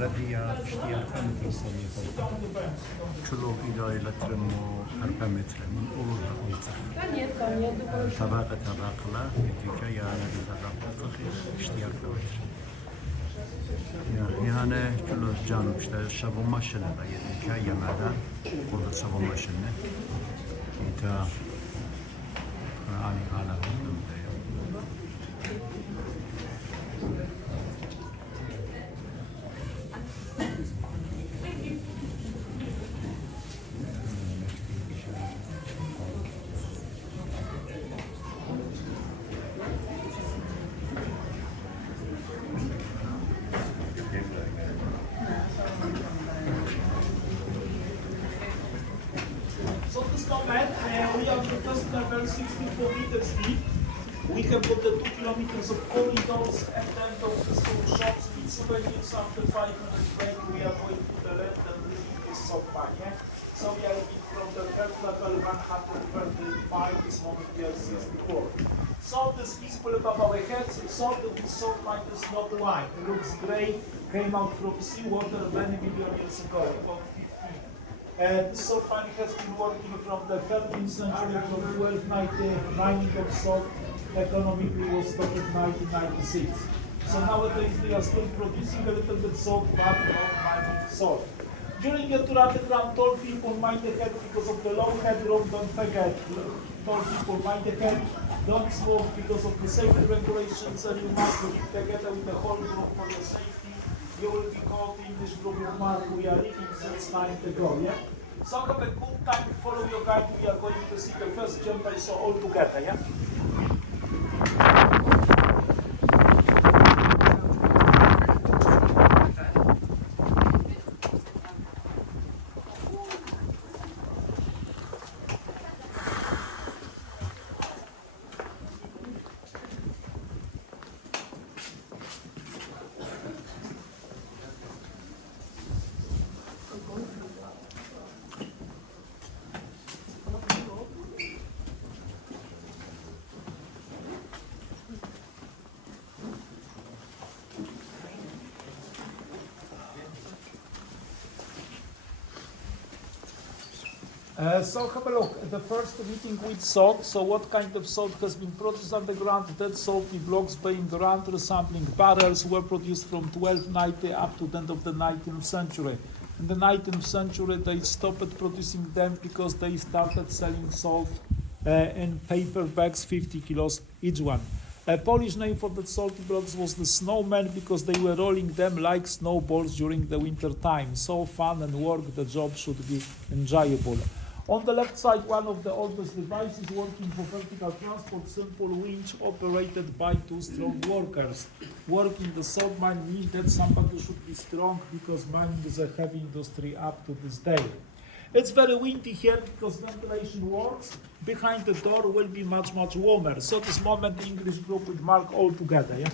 هي اشتياق أنت شلوك إلى لترم وأربعمتر من أول رقمتها طبقة لا يديك يعني طبقة اشتياق يعني كل جانب شبو ماشينة يديك يمادا قدر شبو ماشينة إذا على هم So this comment, we have the first level 64 meters deep. We have got the 2 kilometers of corridors and then the small shops with souvenirs. After 5 minutes break, we are going to the left and leaving the salt mine. So we are looking from the third level 135, this moment we are 64. Salt is visible above our heads. Salt with salt mine is not white. It looks grey, came out from seawater many million years ago, about 15. The salt mine has been working from the 13th century, from 1290, mining of salt economically was stopped in 1996. So nowadays they are still producing a little bit salt, but not mining salt. During the tour underground, tall people mine the head because of the low headroom. Don't forget, tall people mine the head. Don't smoke because of the safety regulations, and you must live together with the whole group for your safety. You will be called English group mark. We are living since time ago, yeah? So have a good time, follow your guide. We are going to see the first chamber, so all together, yeah? So have a look at the first meeting with salt. So what kind of salt has been produced underground? Dead salty blocks being ground resembling barrels were produced from 1290 up to the end of the 19th century. In the 19th century they stopped producing them because they started selling salt in paper bags, 50 kilos each one. A Polish name for the salty blocks was the snowmen because they were rolling them like snowballs during the winter time. So fun and work, the job should be enjoyable. On the left side, one of the oldest devices working for vertical transport, simple winch operated by 2 strong workers. Working the salt mine means that somebody should be strong because mining is a heavy industry up to this day. It's very windy here because ventilation works. Behind the door will be much warmer. So this moment English group with Mark all together, yeah?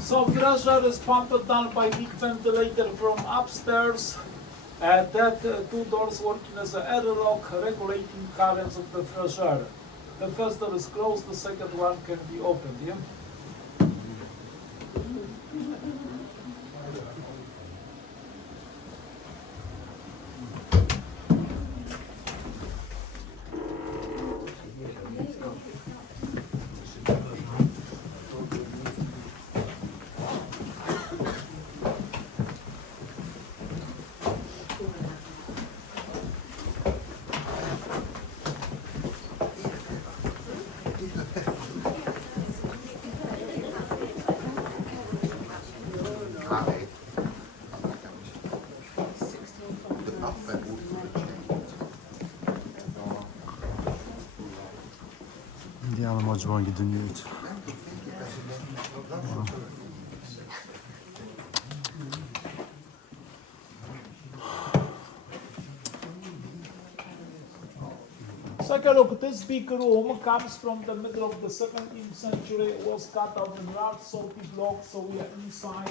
So pressure is pumped down by big ventilator from upstairs. That 2 doors working as an airlock, regulating currents of the fresh air. The first door is closed, the second one can be opened, yeah? Andiamo a giocare di Take a look, this big room comes from the middle of the 17th century. It was cut out in large salty blocks, so we are inside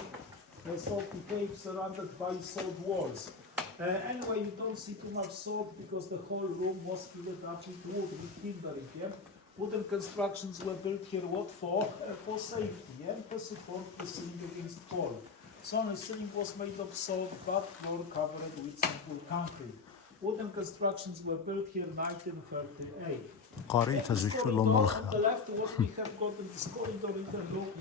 the salty caves surrounded by salt walls. Anyway, you don't see too much salt because the whole room was filled up with wood, with timber here. Wooden constructions were built here, what for? For safety, to support the ceiling against fall. So the ceiling was made of salt, but floor covered with simple concrete. Wooden constructions were built here in 1938. قارئة This زي corridor الله on the left, what we have got in this corridor, you can look,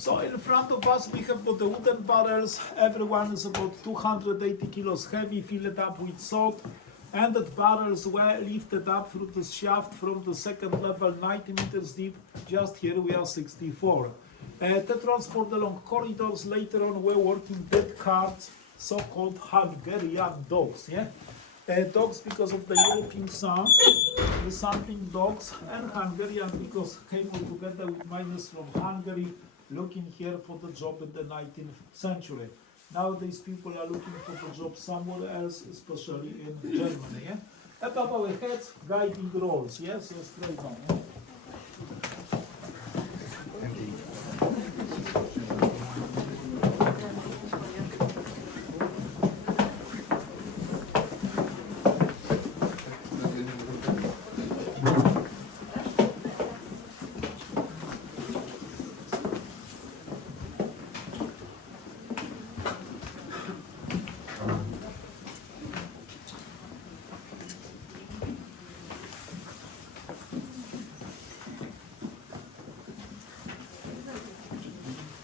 So in front of us we have got the wooden barrels. Everyone is about 280 kilos heavy, filled up with salt. And the barrels were lifted up through the shaft from the second level, 90 meters deep. Just here we are 64. To transport along corridors later on were working dead carts, so-called Hungarian dogs. Dogs because of the European sun, the sampling dogs, and Hungarian because came all together with miners from Hungary, looking here for the job in the 19th century. Nowadays people are looking for the job somewhere else, especially in Germany. Above our heads, guiding roles, so straight on.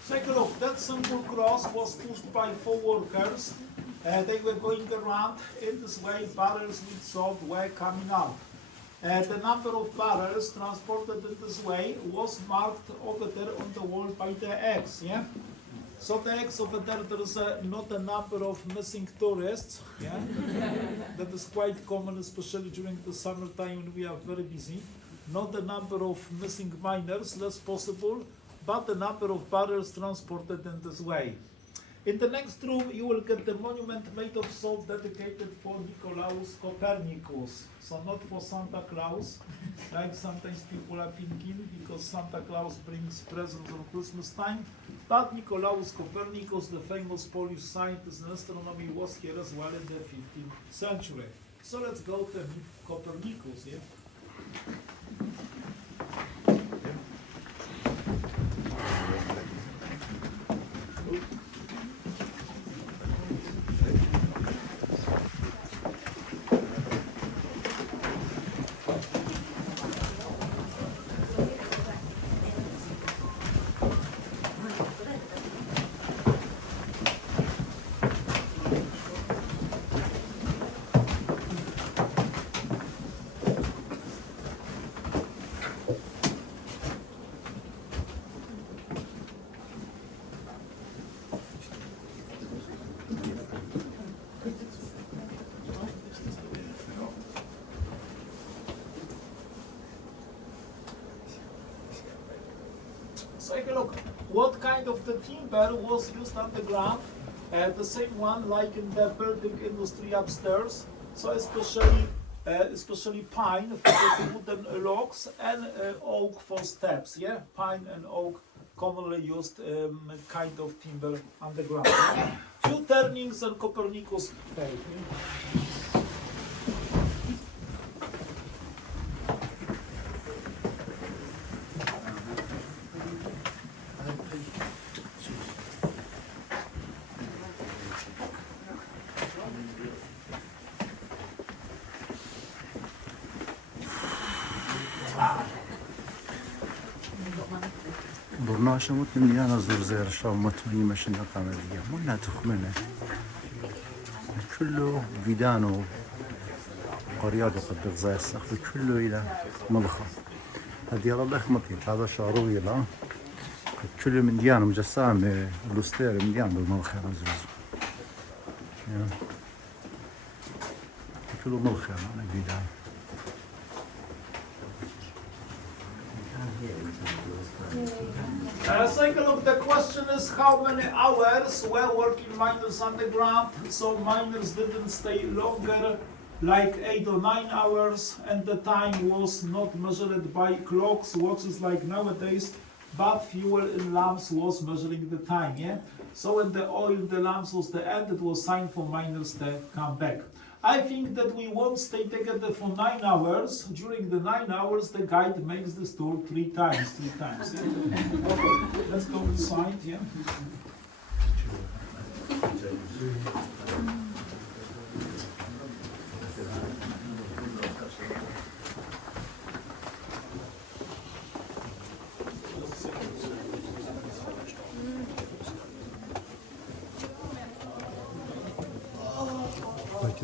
Take a look, that simple cross was pushed by 4 workers. They were going around in this way, barrels with salt were coming out. The number of barrels transported in this way was marked over there on the wall by the X. So the X over there, there is not a number of missing tourists. That is quite common, especially during the summertime when we are very busy. Not the number of missing miners, less possible, but the number of barrels transported in this way. In the next room, you will get the monument made of salt dedicated for Nicolaus Copernicus. So not for Santa Claus, like sometimes people are thinking, because Santa Claus brings presents on Christmas time. But Nicolaus Copernicus, the famous Polish scientist in astronomy, was here as well in the 15th century. So let's go to Copernicus. Take a look. What kind of the timber was used underground? The same one like in the building industry upstairs. So especially pine for the wooden logs and oak for steps. Pine and oak commonly used kind of timber underground. Few turnings and Copernicus cave. برناشة متن أنا زور زير شو متني مشنا قامدية منا تخمنه كله فيدانو قريات يقدر زي السقف كله إلى ملخص هذه الله مطيط هذا شعروي لا كل من ديانه مجسام لوستير من ديان بالملخ مزوز كله ملخ أنا قيدان Take a look, the question is how many hours were working miners underground. So miners didn't stay longer, like 8 or 9 hours, and the time was not measured by clocks, watches like nowadays, but fuel in lamps was measuring the time, yeah? So when the oil in the lamps was the end, it was sign for miners to come back. I think that we won't stay together for 9 hours. During the 9 hours, the guide makes this tour 3 times. Yeah? Okay, let's go inside, yeah?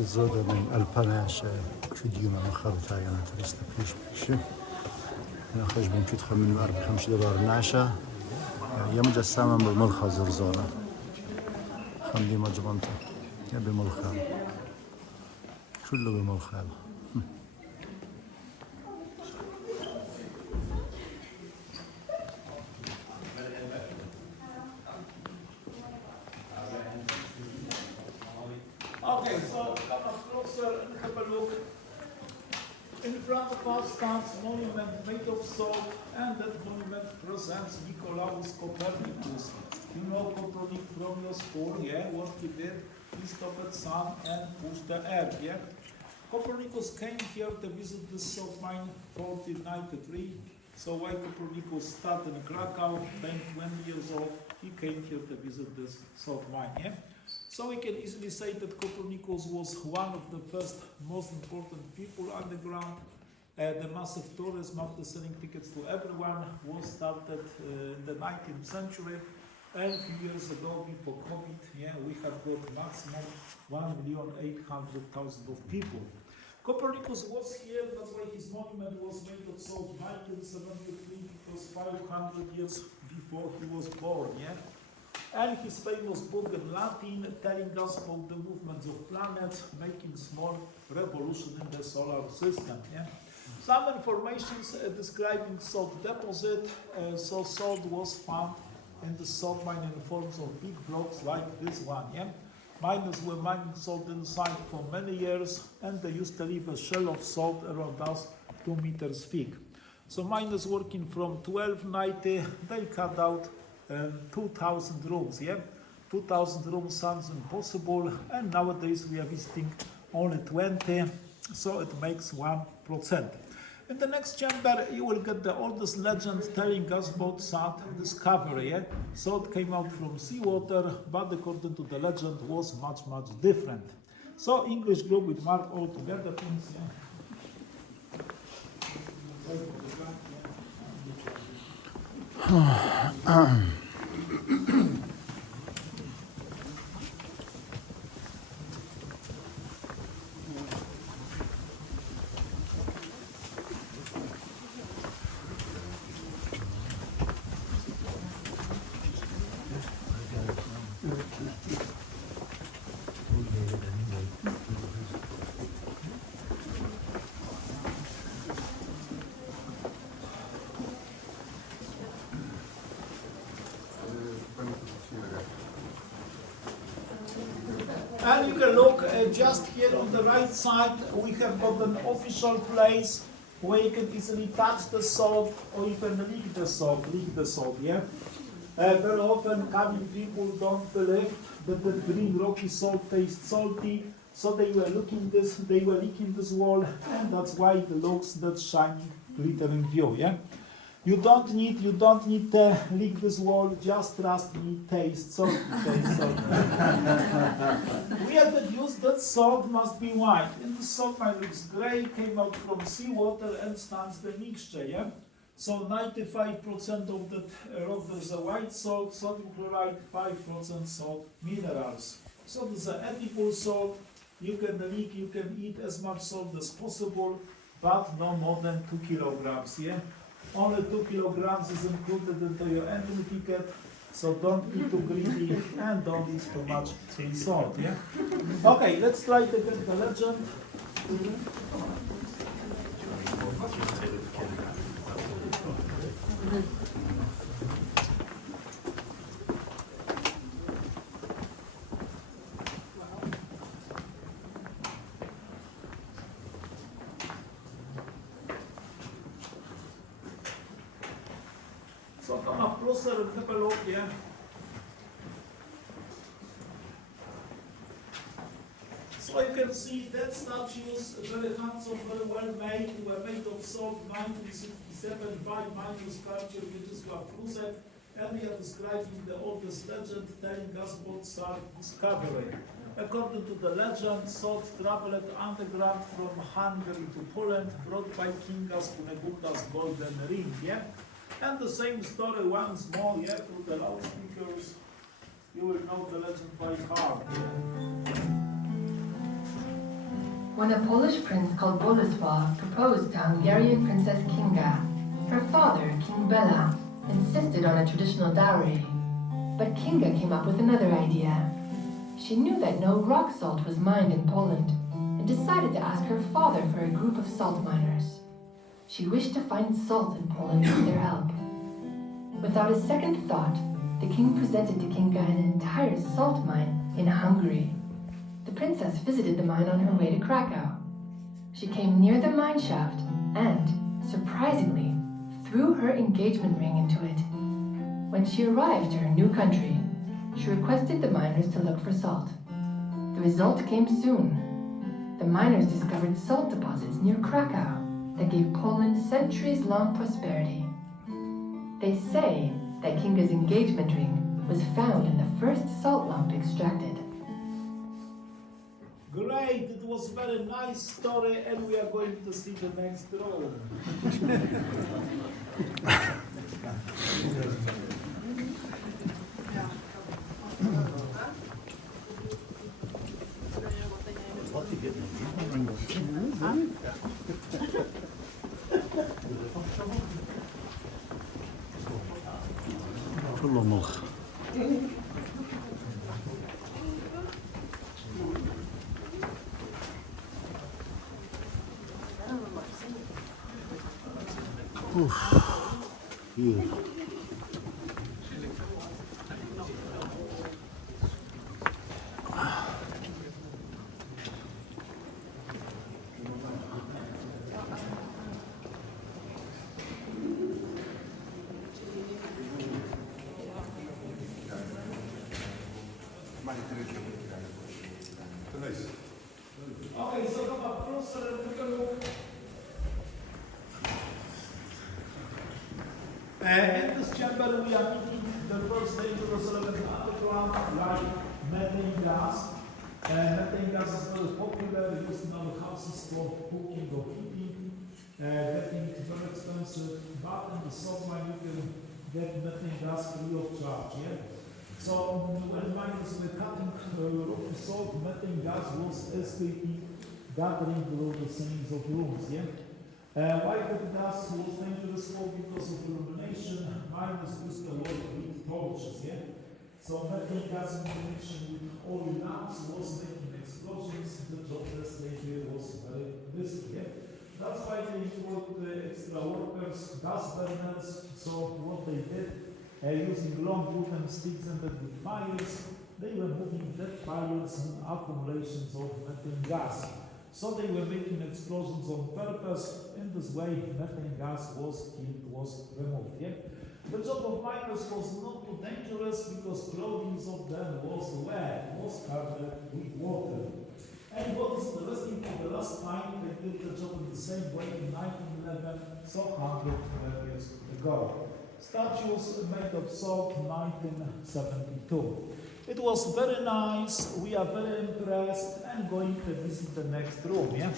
الزودة من الباناش في ديما من خرطة يعني تريست بيش أنا خرج من تدخل من 4-5 دولار ناشا يا مجسمة بالملخة زرزونة خندي مجبنطة يا بالملخة كله بالملخة Okay, so come up closer and have a look. In front of us stands a monument made of salt, and that monument presents Nicolaus Copernicus. You know Copernicus from your school, yeah? What he did? He stopped the sun and pushed the earth, yeah? Copernicus came here to visit the salt mine 1493. So while Copernicus started in Krakow, then 20 years old, he came here to visit this salt mine, yeah? So we can easily say that Copernicus was one of the first most important people underground. The massive tourism after selling tickets to everyone was started in the 19th century. And a few years ago, before COVID, we have got maximum 1,800,000 of people. Copernicus was here, that's why his monument was made of salt mine in 73, because 500 years before he was born, And his famous book in Latin telling us about the movements of planets, making small revolution in the solar system. Some informations describing salt deposit. So salt was found in the salt mine in forms of big blocks like this one. Miners were mining salt inside for many years, and they used to leave a shell of salt around us 2 meters thick. So miners working from 1290, they cut out 2,000 rooms, 2,000 rooms sounds impossible, and nowadays we are visiting only 20, so it makes 1%. In the next chamber, you will get the oldest legend telling us about salt discovery. Salt came out from seawater, but according to the legend was much, much different. So English group with Mark all together, please. And you can look just here on the right side, we have got an official place where you can easily touch the salt or even lick the salt, very often coming people don't believe that the green rocky salt tastes salty, so they were licking this wall, and that's why it looks that shiny, glittering view, You don't need to lick this wall, just trust me, taste salty. We have deduced that salt must be white, and the salt mine looks gray, came out from seawater and stands the mixture, So 95% of the rock there's a white salt, sodium chloride, 5% salt minerals. So there's an edible salt, You can lick, you can eat as much salt as possible, but no more than 2 kilograms, yeah? Only 2 kilograms is included into your entry ticket, so don't be too greedy and don't eat too much sea salt, yeah? Okay, let's try to get the legend. So come up closer and have a look, yeah? So you can see that statues, very handsome, very well made, were made of salt 1967 by miners sculpture Wieliczka Salt, and we are describing the oldest legend telling us about salt discovery. According to the legend, salt traveled underground from Hungary to Poland, brought by King Kuneguta's golden ring, yeah? And the same story once more, yeah, through the loudspeakers. You will know the legend by heart. When a Polish prince called Bolesław proposed to Hungarian Princess Kinga, her father, King Bela, insisted on a traditional dowry. But Kinga came up with another idea. She knew that no rock salt was mined in Poland and decided to ask her father for a group of salt miners. She wished to find salt in Poland with their help. Without a second thought, the king presented to Kinga an entire salt mine in Hungary. The princess visited the mine on her way to Krakow. She came near the mine shaft and, surprisingly, threw her engagement ring into it. When she arrived to her new country, she requested the miners to look for salt. The result came soon. The miners discovered salt deposits near Krakow that gave Poland centuries-long prosperity. They say that Kinga's engagement ring was found in the first salt lump extracted. Great, it was a very nice story, and we are going to see the next row. Verlommelig. Oef. Hier. Okay, so come up closer and take a look. In this chamber we are meeting the first dangerous element underground, like methane gas. Methane gas is very popular, used in our houses for cooking or heating, getting very expensive, but in the salt mine you can get methane gas free of charge. Yeah? So when miners were cutting rough salt, methane gas was escaping, gathering below the ceilings of rooms. Yeah? Why the gas was dangerous for? Because of illumination, miners used a lot with torches. Yeah? So methane gas in combination with oil lamps was making explosions. The job test later was very risky. Yeah? That's why they employed the extra workers, gas burners. So what they did, using long wooden sticks and with fires, they were moving dead fires and accumulations of methane gas. So they were making explosions on purpose. In this way, methane gas was killed, was removed. Yeah? The job of miners was not too dangerous because clothing of them was wet, was covered with water. And what is interesting, for the last time they did the job in the same way in 1911, so 112 years ago. Statues made of salt, 1972. It was very nice, we are very impressed, and going to visit the next room, yeah?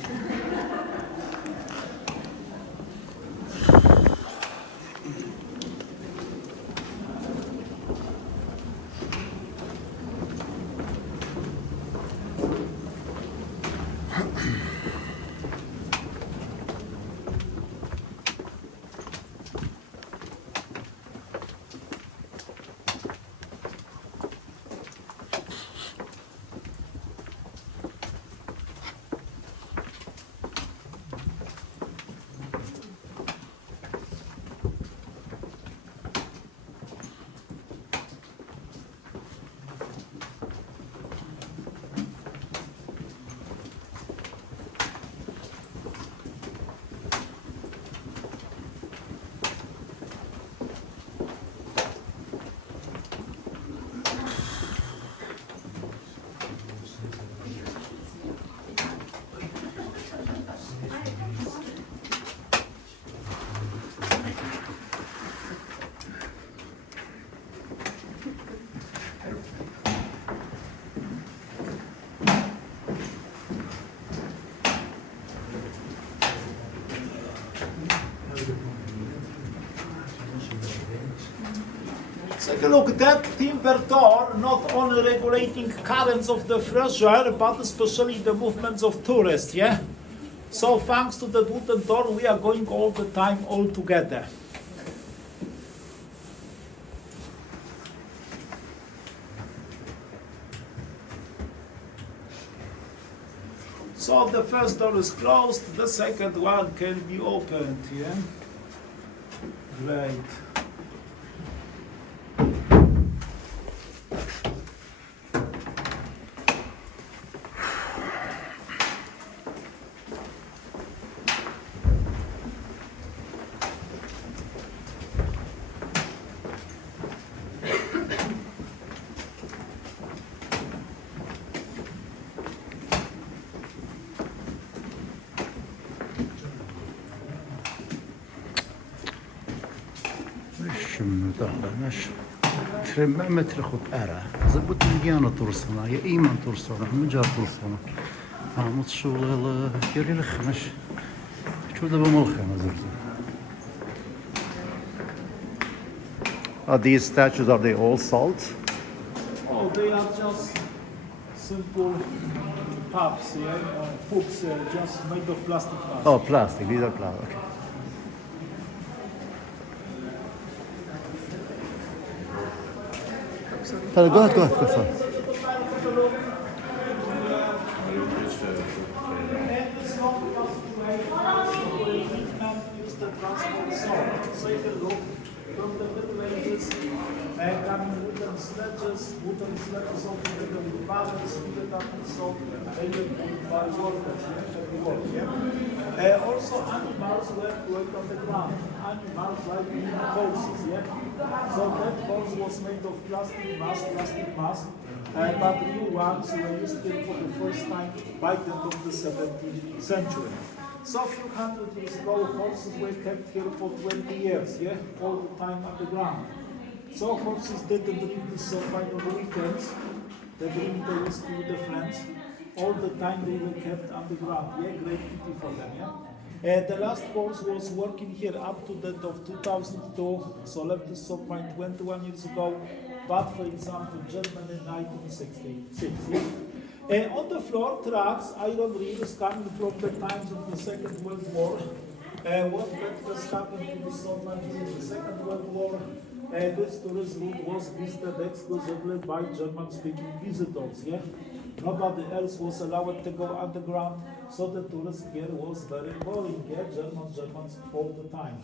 Take a look, that timber door not only regulating currents of the fresh air, but especially the movements of tourists, yeah? So thanks to the wooden door, we are going all the time all together. So the first door is closed, the second one can be opened, yeah? Great. مش 3 متر خط أرى زبط مليانة ترسنا يا إيمان ترسنا مجار ترسنا متشغل كيري لخمش شو ده بملخنا زرزة. Are these statues, are they all salt? Oh, they are just simple pups, yeah, poops, just made of plastic mask. Oh, plastic, these are plastic. Okay. Go ahead, sorry. From the Middle Ages, coming wooden sledges operated with barrels, filled up with salt, made by workers, also animals were employed on the ground. Animals like horses, So that horse was made of plastic mass, but new ones were used for the first time by the end of the 17th century. So a few hundred years ago, horses were kept here for 20 years, all the time underground. So horses didn't leave the survive on the weekends. They bring the whiskey with the friends. All the time they were kept underground. Great pity for them, The last horse was working here up to the end of 2002, so left the salt mine 21 years ago, but for example, Germany in 1966. On the floor, tracks, iron reels coming from the times of the Second World War. What was happened to the salt mine during the Second World War? This tourist route was visited exclusively by German-speaking visitors. Nobody else was allowed to go underground, so the tourist here was very boring. Germans all the time.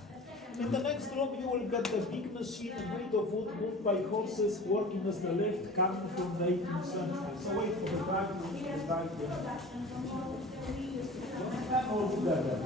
In the next room, you will get the big machine made of wood moved by horses working as the lift coming from the 18th century. So wait for the guide, all together.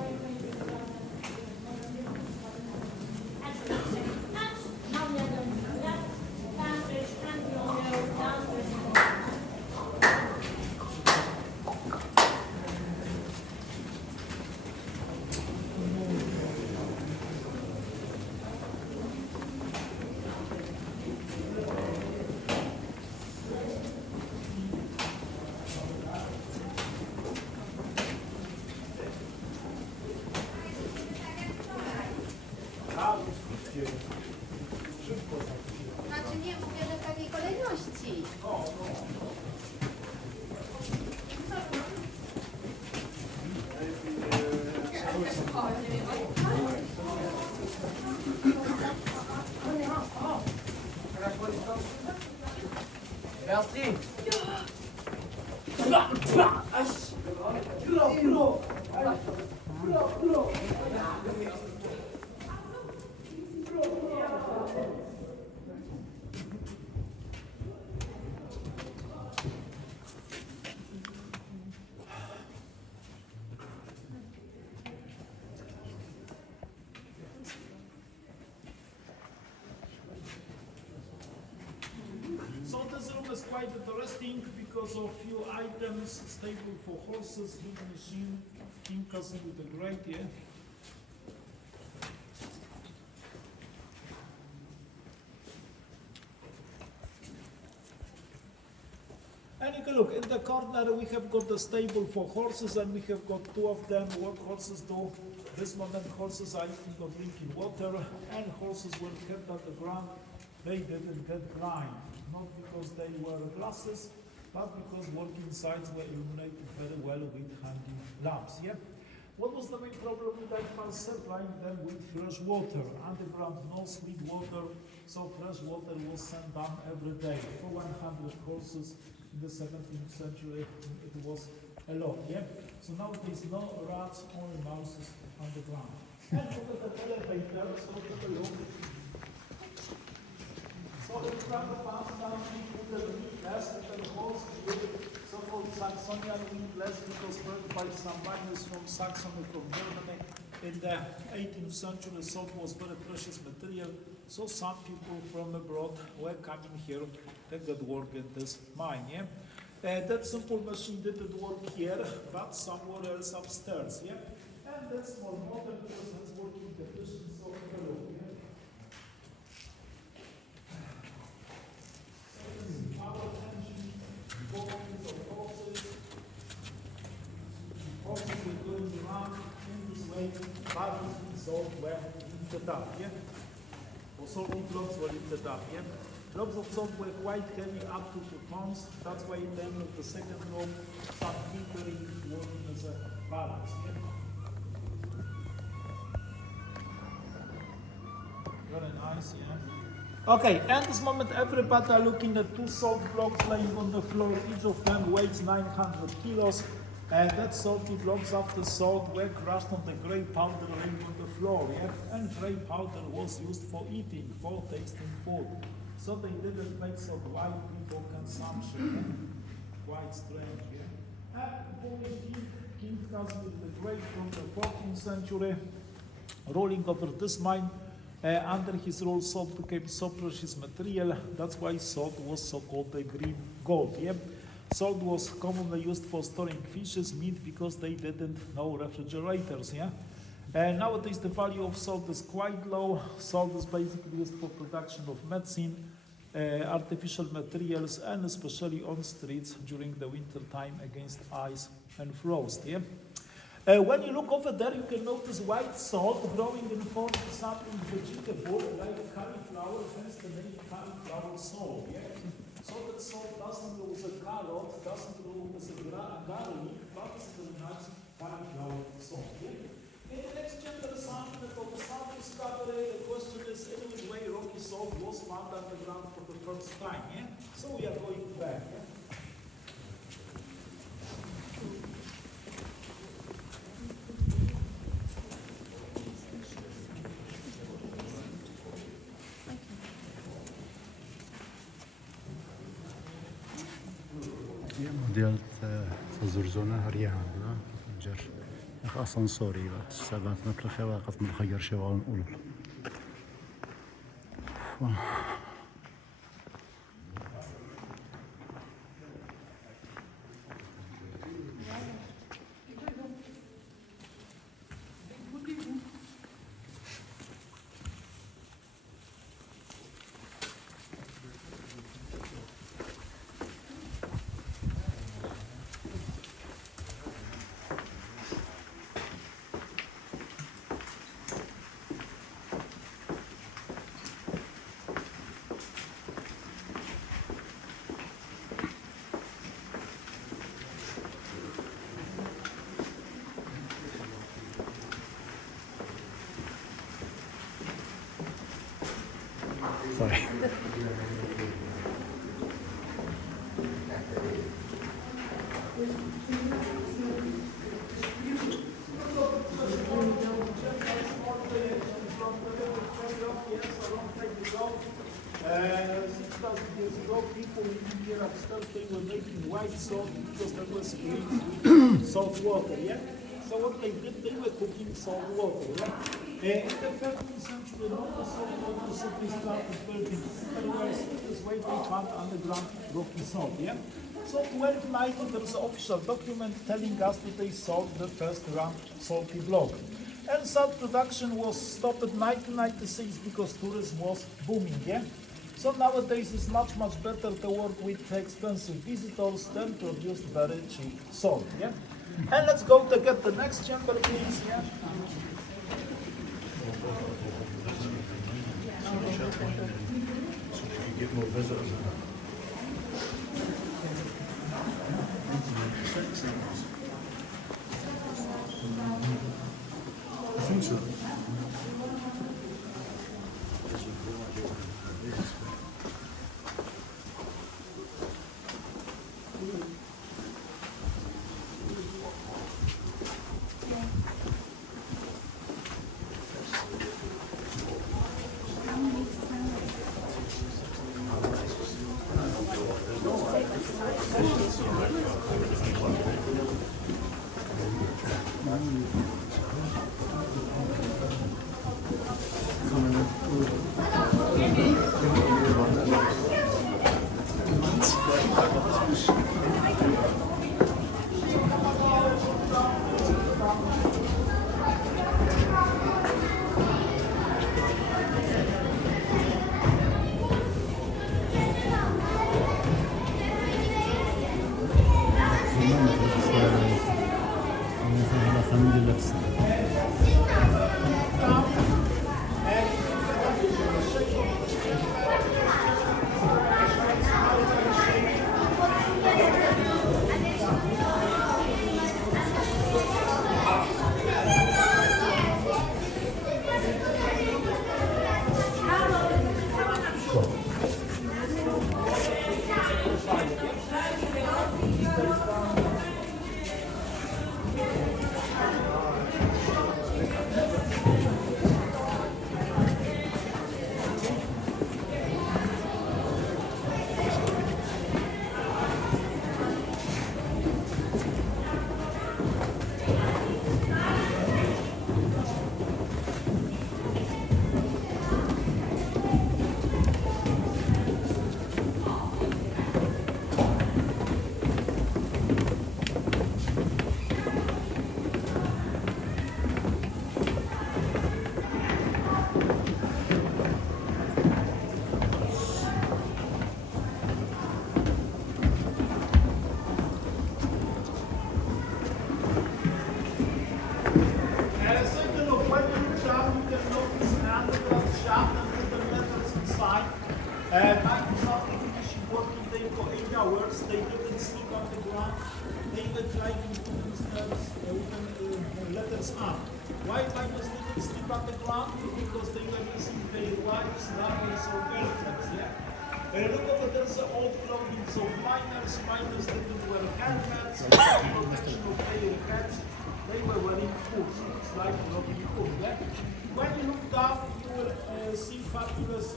So this room is quite interesting because of few items, stable for horses, big machine, King Cousin with the Great, yeah. And you can look, in the corner we have got the stable for horses and we have got two of them. What horses do? This moment horses are eating or drinking water and horses were kept at the ground. They didn't get blind, not because they wear glasses, but because working sites were illuminated very well with handy lamps. Yeah? What was the main problem with that one? Supplying them with fresh water. Underground, no sweet water, so fresh water was sent down every day. For 100 horses in the 17th century, it was a lot. Yeah? So now there's no rats, only mouses underground. And look at the elevator, so take a look. So in front of us now we put the windlass and the horse with so-called Saxonian windlass because built by some miners from Saxony, from Germany. In the 18th century, salt was very precious material, so some people from abroad were coming here to get work in this mine. Yeah? That simple machine didn't work here, but somewhere else upstairs. Yeah? And that small motor because it's working conditions, so take a look. Yeah? Horses were going around in this way, barrels with salt were lifted up, yeah? Or salty blocks were lifted up, yeah? Blocks of salt were quite heavy, up to 2 tons. That's why in the end of the second row, some filtering working as a balance, yeah? Very nice, yeah? Okay, at this moment everybody are looking at 2 salt blocks laying on the floor. Each of them weighs 900 kilos. And that salty blocks after salt were crushed on the grey powder laying on the floor, yeah? And grey powder was used for eating, for tasting food. So they didn't make salt white before consumption, yeah? Quite strange, yeah? And Polish King Casimir the Great from the 14th century, ruling over this mine. Under his rule, salt became so precious material. That's why salt was so called the green gold. Yeah? Salt was commonly used for storing fishes, meat, because they didn't know refrigerators. Yeah? Nowadays, the value of salt is quite low. Salt is basically used for production of medicine, artificial materials, and especially on streets during the winter time against ice and frost. Yeah? When you look over there, you can notice white salt growing in form of something vegetable like cauliflower, hence the name cauliflower salt. Yeah? So that salt doesn't look as a carrot, doesn't look as a garlic, but it's a nice cauliflower salt. Yeah? In the next chapter, something about the salt discovery, the question is in which way rocky salt was found underground for the first time. Yeah? So we are going back. Yeah? ديال زرزونة هريها جر أسانسوري سبعة متر خوا قط من خير شوال أول Sorry. Years ago, people living here upstairs, they were making white salt because there was springs with salt water, yeah? So what they did, they were cooking salt water, yeah? In the 15th century, not the salt water simply started building wells. This way they found underground rocky salt, yeah? So 1290, there is an official document telling us that they sold the first round salty block. And salt production was stopped in 1996 because tourism was booming, yeah? So nowadays it's much better to work with expensive visitors than produce very cheap salt, yeah? And let's go to get the next chamber, please, yeah? Get more visitors. I think so. They didn't sleep on the ground. They were trying to put themselves letters up. Why miners didn't sleep on the ground? Because they were missing their wives, lovers, or girlfriends. Yeah. Look over there's old clothing. So miners didn't wear helmets, protection of their heads. They were wearing hoods. It's like Robin Hood. Yeah. When you look down, you will see fabulous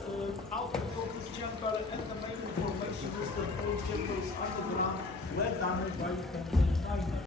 outlook of this chamber, and the main information is that all chambers underground were damaged by the miners.